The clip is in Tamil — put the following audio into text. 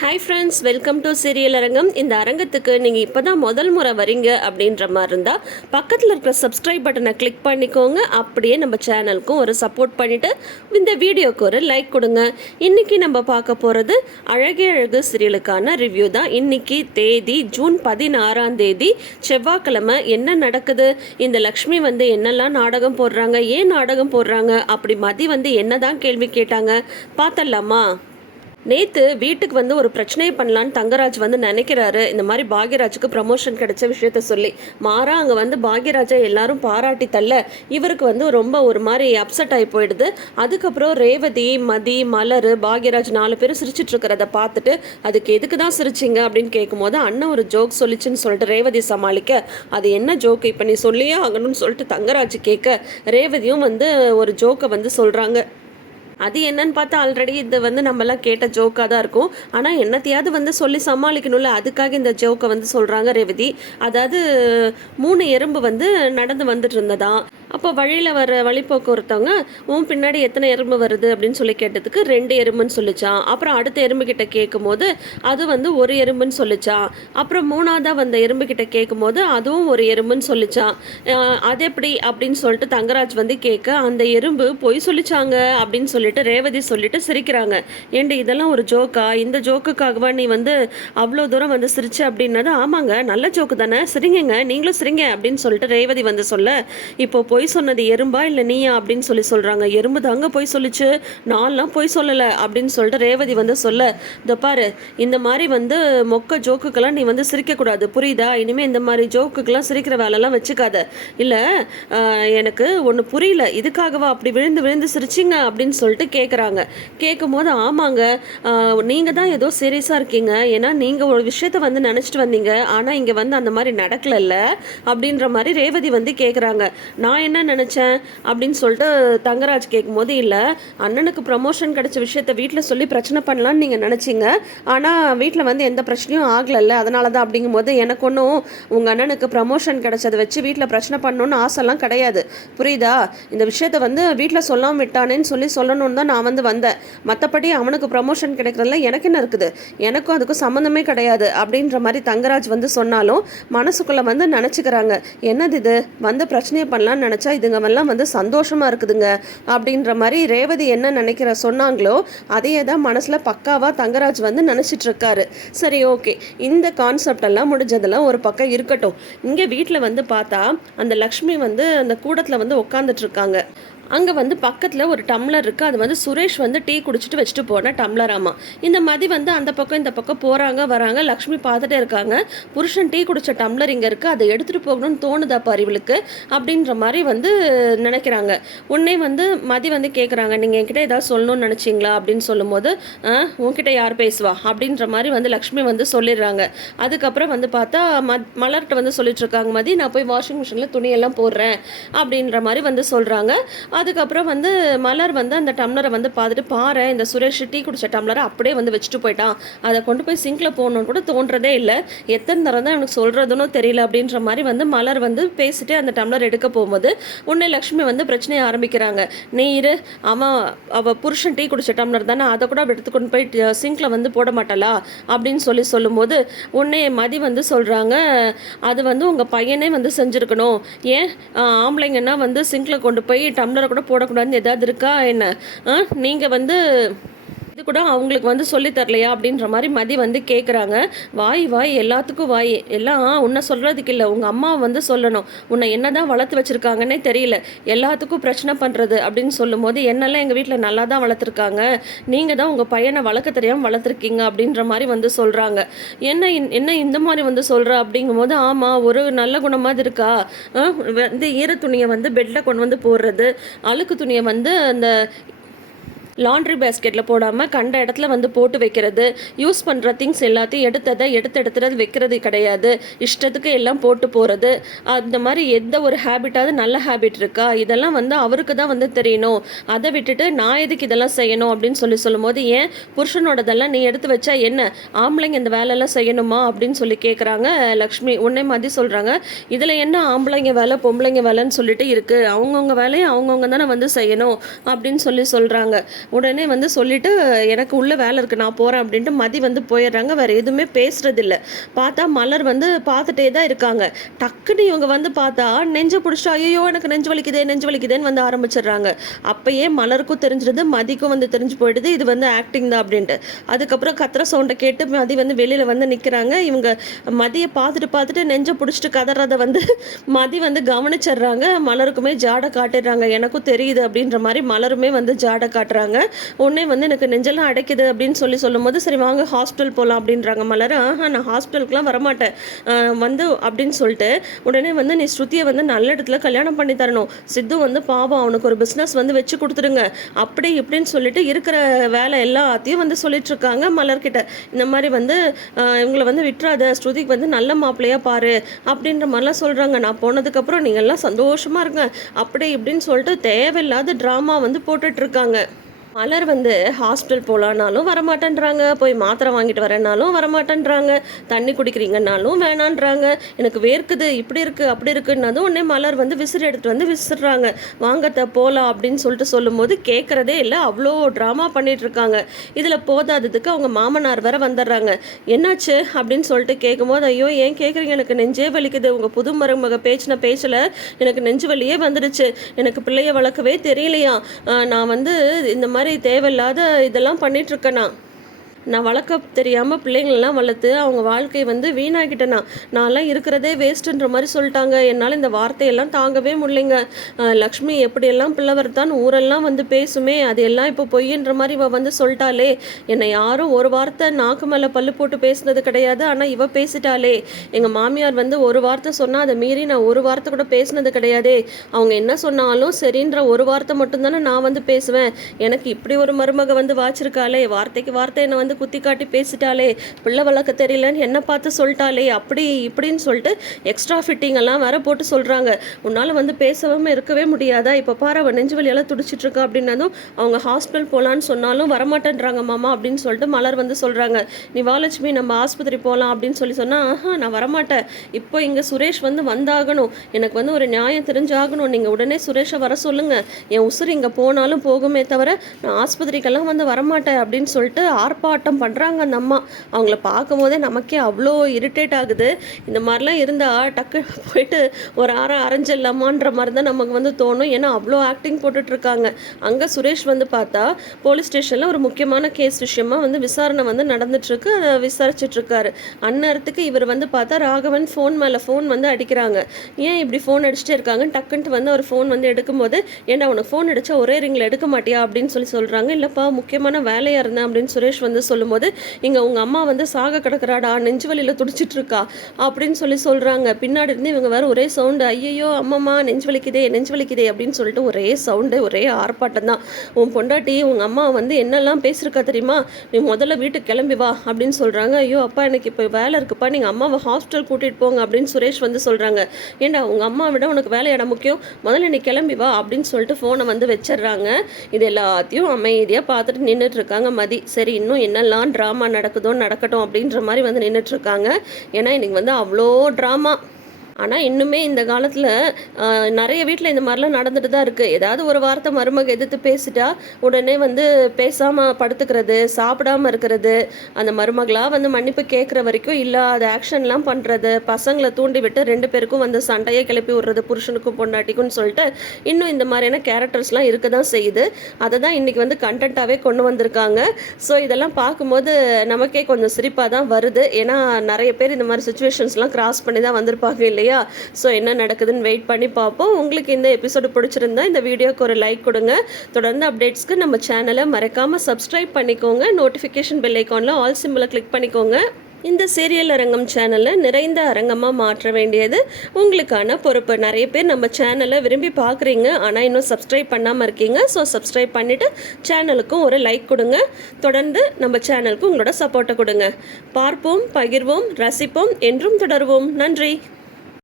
Hi friends, welcome to serial அரங்கம். இந்த அரங்கத்துக்கு நீங்கள் இப்போ தான் முதல் முறை வரீங்க அப்படின்ற மாதிரி இருந்தால் பக்கத்தில் இருக்கிற சப்ஸ்கிரைப் பட்டனை கிளிக் பண்ணிக்கோங்க. அப்படியே நம்ம சேனலுக்கும் ஒரு சப்போர்ட் பண்ணிவிட்டு இந்த வீடியோக்கு ஒரு லைக் கொடுங்க. இன்றைக்கி நம்ம பார்க்க போகிறது அழகே அழகு சீரியலுக்கான ரிவ்யூ தான். இன்றைக்கி தேதி ஜூன் 16 செவ்வாய்க்கிழமை. என்ன நடக்குது, இந்த லக்ஷ்மி என்னெல்லாம் நாடகம் போடுறாங்க, ஏன் நாடகம் போடுறாங்க, அப்படி மதி என்ன தான் கேள்வி கேட்டாங்க பார்த்தலாமா? நேற்று வீட்டுக்கு ஒரு பிரச்சனையை பண்ணலான்னு தங்கராஜ் நினைக்கிறாரு. இந்த மாதிரி பாக்யராஜுக்கு ப்ரமோஷன் கிடைச்ச விஷயத்த சொல்லி மாறா அங்கே பாக்யராஜை எல்லாரும் பாராட்டி தள்ள இவருக்கு ரொம்ப ஒரு மாதிரி அப்செட் ஆகி போயிடுது. அதுக்கப்புறம் ரேவதி, மதி, மலர், பாக்யராஜ் 4 பேரும் சிரிச்சிட்டு இருக்கிறத பார்த்துட்டு அதுக்கு எதுக்கு தான் சிரிச்சிங்க அப்படின்னு கேட்கும்போது அண்ணன் ஒரு ஜோக் சொல்லிச்சுன்னு சொல்லிட்டு ரேவதி சமாளிக்க, அது என்ன ஜோக்கு இப்போ நீ சொல்லியே ஆகணும்னு சொல்லிட்டு தங்கராஜ் கேட்க ரேவதியும் ஒரு ஜோக்கை சொல்கிறாங்க. அது என்னன்னு பார்த்தா ஆல்ரெடி இது நம்மலாம் கேட்ட ஜோக்காக தான் இருக்கும். ஆனால் என்னத்தையாவது சொல்லி சமாளிக்கணும்ல, அதுக்காக இந்த ஜோக்கை சொல்கிறாங்க ரேவதி. அதாவது 3 எறும்பு நடந்து வந்துட்டு இருந்ததா. அப்போ வழியில் வர வழிபோக்கு ஒருத்தவங்க, உன் பின்னாடி எத்தனை எறும்பு வருது அப்படின்னு சொல்லி கேட்டதுக்கு 2 எறும்புன்னு சொல்லிச்சான். அப்புறம் அடுத்த எறும்பு கிட்ட கேட்கும் போது அது 1 எறும்புன்னு சொல்லிச்சான். அப்புறம் 3ஆவதாக வந்த எறும்பு கிட்ட கேட்கும் போது அதுவும் 1 எறும்புன்னு சொல்லிச்சான். அது எப்படி அப்படின்னு சொல்லிட்டு தங்கராஜ் கேட்க, அந்த எறும்பு பொய் சொல்லிச்சாங்க அப்படின்னு சொல்லிட்டு ரேவதி சொல்லிட்டு சிரிக்கிறாங்க. ஏண்டி இதெல்லாம் ஒரு ஜோக்கா? இந்த ஜோக்குக்காகவா நீ அவ்வளோ தூரம் சிரிச்சு அப்படின்னது? ஆமாங்க, நல்ல ஜோக்கு தானே, சிரிங்க, நீங்களும் சிரிங்க அப்படின்னு சொல்லிட்டு ரேவதி சொல்ல, இப்போ பொய் சொன்னது எறும்பா இல்லை நீயா அப்படின்னு சொல்கிறாங்க. எறும்பு தாங்க பொய் சொல்லிச்சு, நான்லாம் பொய் சொல்லலை அப்படின்னு சொல்லிட்டு ரேவதி சொல்ல, இந்த பாரு, இந்த மாதிரி மொக்க ஜோக்குக்கெல்லாம் நீ சிரிக்கக்கூடாது, புரியுதா? இனிமேல் இந்த மாதிரி ஜோக்குக்கெல்லாம் சிரிக்கிற வேலைலாம் வச்சுக்காத. இல்லை எனக்கு ஒன்று புரியல, இதுக்காகவா அப்படி விழுந்து விழுந்து சிரிச்சிங்க அப்படின்னு சொல்லிட்டு கேட்குறாங்க. கேட்கும் போது ஆமாங்க, நீங்கள் தான் ஏதோ சீரியஸாக இருக்கீங்க, ஏன்னா நீங்கள் ஒரு விஷயத்த நினச்சிட்டு வந்தீங்க, ஆனால் இங்கே அந்த மாதிரி நடக்கலைல்ல அப்படின்ற மாதிரி ரேவதி கேட்குறாங்க. நான் என்ன நினச்சேன் அப்படின்னு சொல்லிட்டு தங்கராஜ் கேட்கும்போது, இல்லை அண்ணனுக்கு ப்ரமோஷன் கிடைச்ச விஷயத்த வீட்டில் சொல்லி பிரச்சனை பண்ணலான்னு நீங்கள் நினச்சிங்க, ஆனால் வீட்டில் எந்த பிரச்சனையும் ஆகலைல்ல, அதனால தான். அப்படிங்கும்போது எனக்கு ஒன்றும் உங்கள் அண்ணனுக்கு ப்ரமோஷன் கிடைச்சதை வச்சு வீட்டில் பிரச்சனை பண்ணணுன்னு ஆசைலாம் கிடையாது, புரியுதா? இந்த விஷயத்த வீட்டில் சொல்லாமல் விட்டானேன்னு சொல்லணும்னு தான் நான் வந்தேன். மற்றபடி அவனுக்கு ப்ரமோஷன் கிடைக்கிறதுல எனக்கு என்ன இருக்குது, எனக்கும் அதுக்கும் சம்மந்தமே கிடையாது அப்படின்ற மாதிரி தங்கராஜ் சொன்னாலும் மனசுக்குள்ளே நினச்சிக்கிறாங்க, என்னது இது, பிரச்சனையை பண்ணலான்னு நினச்சா இதுங்கெல்லாம் சந்தோஷமாக இருக்குதுங்க அப்படின்ற மாதிரி ரேவதி என்ன நினைக்கிற சொன்னாங்களோ அதையே தான் மனசில் பக்காவாக தங்கராஜ் நினச்சிட்டு இருக்காரு. சரி, ஓகே, இந்த கான்செப்ட் எல்லாம் முடிஞ்சதெல்லாம் ஒரு பக்கம் இருக்கட்டும். இங்கே வீட்டில் பார்த்தா அந்த லக்ஷ்மி அந்த கூடத்தில் உட்காந்துட்டு இருக்காங்க. அங்கே பக்கத்தில் ஒரு டம்ளர் இருக்குது. அது சுரேஷ் டீ குடிச்சிட்டு வச்சுட்டு போன டம்ளர். ஆமாம், இந்த மதி அந்த பக்கம் இந்த பக்கம் போகிறாங்க வராங்க. லக்ஷ்மி பார்த்துட்டே இருக்காங்க. புருஷன் டீ குடித்த டம்ளர் இங்கே இருக்குது, அதை எடுத்துகிட்டு போகணும்னு தோணுதா பாரிவளுக்கு அப்படின்ற மாதிரி நினைக்கிறாங்க. உடனே மதி கேட்குறாங்க, நீங்கள் என்கிட்ட ஏதாவது சொல்லணும்னு நினச்சிங்களா அப்படின்னு சொல்லும்போது, உன்கிட்ட யார் பேசுவா அப்படின்ற மாதிரி லக்ஷ்மி சொல்லிடுறாங்க. அதுக்கப்புறம் பார்த்தா மலர்கிட்ட சொல்லிட்டு இருக்காங்க மதி, நான் போய் வாஷிங் மிஷினில் துணியெல்லாம் போடுறேன் அப்படின்ற மாதிரி சொல்கிறாங்க. அதுக்கப்புறம் மலர் அந்த டம்ளரை பார்த்துட்டு, பாரு இந்த சுரேஷ் டீ குடிச்ச டம்ளரை அப்படியே வச்சுட்டு போயிட்டான், அதை கொண்டு போய் சிங்கில் போகணுன்னு கூட தோன்றதே இல்லை, எத்தனை தரம் தான் எனக்கு சொல்கிறதுன்னு தெரியல அப்படின்ற மாதிரி மலர் பேசிட்டு அந்த டம்ளர் எடுக்க போகும்போது உன்னை லக்ஷ்மி பிரச்சனையை ஆரம்பிக்கிறாங்க. நீ இரு, அவள் புருஷன் டீ குடிச்ச டம்ளர் தானே, அதை கூட எடுத்து கொண்டு போய் சிங்கில் போட மாட்டாளா அப்படின்னு சொல்லும்போது உன்னை மதி சொல்கிறாங்க, அது உங்கள் பையனே செஞ்சுருக்கணும், ஏன் ஆம்பளைங்கன்னா சிங்கில் கொண்டு போய் டம்ளரை கூட போடக்கூடாதுன்னு ஏதாவது இருக்கா என்ன? நீங்கள் இது கூட அவங்களுக்கு சொல்லி தரலையா அப்படின்ற மாதிரி மதி கேட்குறாங்க. வாய் எல்லாத்துக்கும் வாய், எல்லாம் உன்னை சொல்கிறதுக்கு இல்லை, உங்கள் அம்மா சொல்லணும், உன்னை என்ன தான் வளர்த்து வச்சுருக்காங்கன்னே தெரியல, எல்லாத்துக்கும் பிரச்சனை பண்ணுறது அப்படின்னு சொல்லும்போது, என்னெல்லாம் எங்கள் வீட்டில் நல்லா தான் வளர்த்துருக்காங்க, நீங்கள் தான் உங்கள் பையனை வளர்க்க தெரியாமல் வளர்த்துருக்கீங்க அப்படின்ற மாதிரி சொல்கிறாங்க. என்ன இந்த மாதிரி சொல்கிற அப்படிங்கும்போது, ஆமாம், ஒரு நல்ல குணமாக இருக்கா, ஈர துணியை பெட்டில் கொண்டு போடுறது, அழுக்கு துணியை அந்த லாண்ட்ரி பேஸ்கெட்டில் போடாமல் கண்ட இடத்துல போட்டு வைக்கிறது, யூஸ் பண்ணுற திங்ஸ் எல்லாத்தையும் எடுத்து வைக்கிறது கிடையாது, இஷ்டத்துக்கு எல்லாம் போட்டு போகிறது, அந்த மாதிரி எந்த ஒரு ஹேபிட்டாவது நல்ல ஹேபிட் இருக்கா, இதெல்லாம் அவருக்கு தான் தெரியணும், அதை விட்டுட்டு நான் எதுக்கு இதெல்லாம் செய்யணும் அப்படின்னு சொல்லும்போது, ஏன் புருஷனோடதெல்லாம் நீ எடுத்து வச்சா என்ன, ஆம்பளைங்க இந்த வேலையெல்லாம் செய்யணுமா அப்படின்னு கேட்குறாங்க லக்ஷ்மி. உன்னை மாதிரி சொல்கிறாங்க, இதில் என்ன ஆம்பளைங்க வேலை பொம்பளைங்க வேலைன்னு சொல்லிட்டு இருக்குது, அவங்கவுங்க வேலையை அவங்கவுங்க தானே செய்யணும் அப்படின்னு சொல்கிறாங்க. உடனே வந்து சொல்லிட்டு எனக்கு உள்ள வேலை இருக்குது நான் போகிறேன் அப்படின்ட்டு மதி வந்து போயிடுறாங்க. வேறு எதுவுமே பேசுறதில்ல. பார்த்தா மலர் வந்து பார்த்துட்டே தான் இருக்காங்க. டக்குன்னு இவங்க வந்து பார்த்தா நெஞ்சை பிடிச்சிட்டு ஐயோ எனக்கு நெஞ்சு வலிக்குதே நெஞ்சு வலிக்குதேன்னு வந்து ஆரம்பிச்சிடுறாங்க. அப்பயே மலருக்கும் தெரிஞ்சிடுது, மதிக்கும் வந்து தெரிஞ்சு போயிடுது இது வந்து ஆக்டிங் தான் அப்படின்ட்டு. அதுக்கப்புறம் கத்துற சவுண்டை கேட்டு மதி வந்து வெளியில் வந்து நிற்கிறாங்க. இவங்க மதியை பார்த்துட்டு நெஞ்சை பிடிச்சிட்டு கதறதை வந்து மதி வந்து கவனிச்சிடுறாங்க. மலருக்குமே ஜாடை காட்டிடுறாங்க. எனக்கும் தெரியுது அப்படின்ற மாதிரி மலருமே வந்து ஜாடை காட்டுறாங்க. உடனே வந்து எனக்கு நெஞ்செல்லாம் அடைக்குது அப்படின்னு சொல்லும்போது சரி வாங்க ஹாஸ்பிட்டல் போகலாம் அப்படின்றாங்க மலர். நான் ஹாஸ்பிட்டலுக்குலாம் வரமாட்டேன் வந்து அப்படின்னு சொல்லிட்டு உடனே வந்து நீ ஸ்ருதியை வந்து நல்ல இடத்துல கல்யாணம் பண்ணி தரணும். சித்து வந்து பாவம் அவனுக்கு ஒரு பிஸ்னஸ் வந்து வச்சு கொடுத்துருங்க அப்படி இப்படின்னு சொல்லிட்டு இருக்கிற வேலை எல்லாத்தையும் வந்து சொல்லிட்டு இருக்காங்க மலர்கிட்ட. இந்த மாதிரி வந்து இவங்களை வந்து விட்டுறாத, ஸ்ருதிக்கு வந்து நல்ல மாப்பிள்ளையா பாரு அப்படின்ற மாதிரிலாம் சொல்கிறாங்க. நான் போனதுக்கப்புறம் நீங்கள்லாம் சந்தோஷமாக இருங்க அப்படி இப்படின்னு சொல்லிட்டு தேவையில்லாத ட்ராமா வந்து போட்டுட்ருக்காங்க. மலர் வந்து ஹாஸ்பிட்டல் போகலான்னாலும் வரமாட்டேன்றாங்க, போய் மாத்திரை வாங்கிட்டு வரேன்னாலும் வரமாட்டேன்றாங்க, தண்ணி குடிக்கிறீங்கன்னாலும் வேணான்றாங்க, எனக்கு வேர்க்குது இப்படி இருக்குது அப்படி இருக்குன்னதும் உடனே மலர் வந்து விசிறி எடுத்துகிட்டு வந்து விசிறாங்க. வாங்கத்த போகலாம் அப்படின்னு சொல்லிட்டு சொல்லும்போது கேட்குறதே இல்லை, அவ்வளோ ட்ராமா பண்ணிகிட்ருக்காங்க. இதில் போதாததுக்கு அவங்க மாமனார் வேற வந்துடுறாங்க. என்னாச்சு அப்படின்னு சொல்லிட்டு கேட்கும்போது ஐயோ ஏன் கேட்குறீங்க, எனக்கு நெஞ்சே வலிக்குது, உங்கள் புது மருமக பேச்சின பேச்சில் எனக்கு நெஞ்சு வலியே வந்துடுச்சு, எனக்கு பிள்ளைய வளர்க்கவே தெரியலையா, நான் வந்து இந்த மாதிரி தேவையில்லாத இதெல்லாம் பண்ணிகிட்ருக்கேனா, நான் வளர்க்க தெரியாமல் பிள்ளைங்களெலாம் வளர்த்து அவங்க வாழ்க்கையை வந்து வீணாக்கிட்டேனா, நான்லாம் இருக்கிறதே வேஸ்ட்டுன்ற மாதிரி சொல்லிட்டாங்க. என்னால் இந்த வார்த்தையெல்லாம் தாங்கவே முடியலைங்க. லக்ஷ்மி எப்படியெல்லாம் பிள்ளை வரத்தான் ஊரெல்லாம் வந்து பேசுமே, அது எல்லாம் இப்போ பொய்ன்ற மாதிரி இவ வந்து சொல்லிட்டாலே, என்னை யாரும் ஒரு வார்த்தை நாக்கு மேலே பல்லு போட்டு பேசுனது கிடையாது, ஆனால் இவ பேசிட்டாலே. எங்கள் மாமியார் வந்து ஒரு வார்த்தை சொன்னால் அதை மீறி நான் ஒரு வார்த்தை கூட பேசினது கிடையாதே, அவங்க என்ன சொன்னாலும் சரின்ற ஒரு வார்த்தை மட்டும்தானே நான் வந்து பேசுவேன். எனக்கு இப்படி ஒரு மருமக வந்து வாச்சிருக்காளே, வார்த்தைக்கு வார்த்தை என்னை வந்து குத்தி காட்டி பேசிட்டாலே, பிள்ளை வளர்க்க தெரியலன்னு என்ன பார்த்து சொல்லிட்டாலே அப்படி இப்படின்னு சொல்லிட்டு எக்ஸ்ட்ரா ஃபிட்டிங் எல்லாம் வேற போட்டு சொல்கிறாங்க. உன்னால் வந்து பேசவும் இருக்கவே முடியாதா, இப்போ பாரு அவன் நெஞ்சு வலியெல்லாம் துடிச்சிட்ருக்கா அப்படின்னதும் அவங்க ஹாஸ்பிட்டல் போகலான்னு சொன்னாலும் வரமாட்டேன்றாங்க மாமா அப்படின்னு சொல்லிட்டு மலர் வந்து சொல்கிறாங்க. நீ வாலட்சுமி நம்ம ஆஸ்பத்திரி போகலாம் அப்படின்னு சொன்னால் நான் வரமாட்டேன், இப்போ இங்கே சுரேஷ் வந்து வந்தாகணும், எனக்கு வந்து ஒரு நியாயம் தெரிஞ்சாகணும், நீங்கள் உடனே சுரேஷை வர சொல்லுங்கள், என் உசுறு இங்கே போனாலும் போகுமே தவிர நான் ஆஸ்பத்திரிக்கெல்லாம் வந்து வரமாட்டேன் அப்படின்னு சொல்லிட்டு ஆர்ப்பாட்டம் பண்ணுறாங்க அந்த அம்மா. அவங்கள பார்க்கும் போதே நமக்கே அவ்வளோ இரிட்டேட் ஆகுது. இந்த மாதிரிலாம் இருந்தால் டக்கு போயிட்டு ஒரு அரைஞ்சிடலாமான்ற மாதிரி தான் நமக்கு வந்து தோணும். ஏன்னா அவ்வளோ ஆக்டிங் போட்டுட்ருக்காங்க. அங்கே சுரேஷ் வந்து பார்த்தா போலீஸ் ஸ்டேஷனில் ஒரு முக்கியமான கேஸ் விஷயமா வந்து விசாரணை வந்து நடந்துட்டுருக்கு, அதை விசாரிச்சிட்ருக்காரு. அந்நேரத்துக்கு இவர் வந்து பார்த்தா ராகவன் ஃபோன் மேலே ஃபோன் வந்து அடிக்கிறாங்க. ஏன் இப்படி ஃபோன் அடிச்சுட்டே இருக்காங்க, டக்குன்ட்டு வந்து அவர் ஃபோன் வந்து எடுக்கும்போது ஏன்னா உனக்கு ஃபோன் அடித்தா ஒரே ரிங்கில் எடுக்க மாட்டியா அப்படின்னு சொல்கிறாங்க. இல்லைப்பா முக்கியமான வேலையாக இருந்தேன் அப்படின்னு சுரேஷ் வந்து சொல்லும்போது இங்கே உங்கள் அம்மா வந்து சாக கிடக்குறாடா, நெஞ்சு வலியில் துடிச்சிட்டு இருக்கா அப்படின்னு சொல்கிறாங்க. பின்னாடி இருந்து இவங்க வேறு ஒரே சவுண்டு, ஐயோ அம்மாம்மா நெஞ்சு வலிக்குதே அப்படின்னு சொல்லிட்டு ஒரே சவுண்டு, ஒரே ஆர்ப்பாட்டம் தான். உன் பொண்டாட்டி உங்கள் அம்மா வந்து என்னெல்லாம் பேசியிருக்கா தெரியுமா, நீ முதல்ல வீட்டுக்கு கிளம்பி வா அப்படின்னு சொல்கிறாங்க. ஐயோ அப்பா எனக்கு இப்போ வேலை இருக்குப்பா, நீங்கள் அம்மாவை ஹாஸ்பிட்டல் கூட்டிகிட்டு போங்க அப்படின்னு சுரேஷ் வந்து சொல்கிறாங்க. ஏண்டா உங்கள் அம்மா விட உனக்கு வேலையிட முக்கியம், முதல்ல நீ கிளம்பி வா அப்படின்னு சொல்லிட்டு ஃபோனை வந்து வச்சிடுறாங்க. இது எல்லாத்தையும் அமைதியாக பார்த்துட்டு நின்றுட்டு இருக்காங்க மதி. சரி இன்னும் என்னெல்லாம் ட்ராமா நடக்கட்டும் அப்படின்ற மாதிரி வந்து நின்றுட்டுருக்காங்க. ஏன்னா இன்னைக்கு வந்து அவ்வளோ ட்ராமா. ஆனால் இன்னுமே இந்த காலத்தில் நிறைய வீட்டில் இந்த மாதிரிலாம் நடந்துட்டு தான் இருக்குது. ஏதாவது ஒரு வார்த்தை மருமக எதிர்த்து பேசிட்டா உடனே வந்து பேசாமல் படுத்துக்கிறது, சாப்பிடாமல் இருக்கிறது, அந்த மருமகளாக வந்து மன்னிப்பு கேட்குற வரைக்கும் இல்லாத ஆக்ஷன்லாம் பண்ணுறது, பசங்களை தூண்டி விட்டு 2 பேருக்கும் வந்து சண்டையை கிளப்பி விடுறது, புருஷனுக்கும் பொண்டாட்டிக்கும்னு சொல்லிட்டு இன்னும் இந்த மாதிரியான கேரக்டர்ஸ்லாம் இருக்க தான் செய்யுது. அதை தான் இன்றைக்கி வந்து கண்டென்ட்டாகவே கொண்டு வந்திருக்காங்க. ஸோ இதெல்லாம் பார்க்கும்போது நமக்கே கொஞ்சம் சிரிப்பாக தான் வருது. ஏன்னா நிறைய பேர் இந்த மாதிரி சுச்சுவேஷன்ஸ்லாம் கிராஸ் பண்ணி தான் வந்திருப்பாங்க இல்லையா. ஸோ என்ன நடக்குதுன்னு வெயிட் பண்ணி பார்ப்போம். உங்களுக்கு இந்த எபிசோடு பிடிச்சிருந்தா இந்த வீடியோக்கு ஒரு லைக் கொடுங்க. தொடர்ந்து அப்டேட்ஸ்க்கு நம்ம சேனலை மறக்காமல் சப்ஸ்கிரைப் பண்ணிக்கோங்க. நோட்டிஃபிகேஷன் பெல் ஐக்கானில் ஆல் சிம்பிளை கிளிக் பண்ணிக்கோங்க. இந்த சீரியல் அரங்கம் சேனலை நிறைந்த அரங்கமாக மாற்ற வேண்டியது உங்களுக்கான பொறுப்பு. நிறைய பேர் நம்ம சேனலை விரும்பி பார்க்குறீங்க, ஆனால் இன்னும் சப்ஸ்கிரைப் பண்ணாமல் இருக்கீங்க. ஸோ சப்ஸ்கிரைப் பண்ணிவிட்டு சேனலுக்கும் ஒரு லைக் கொடுங்க. தொடர்ந்து நம்ம சேனலுக்கு உங்களோட சப்போர்ட்டை கொடுங்க. பார்ப்போம், பகிர்வோம், ரசிப்போம், என்றும் தொடர்வோம். நன்றி.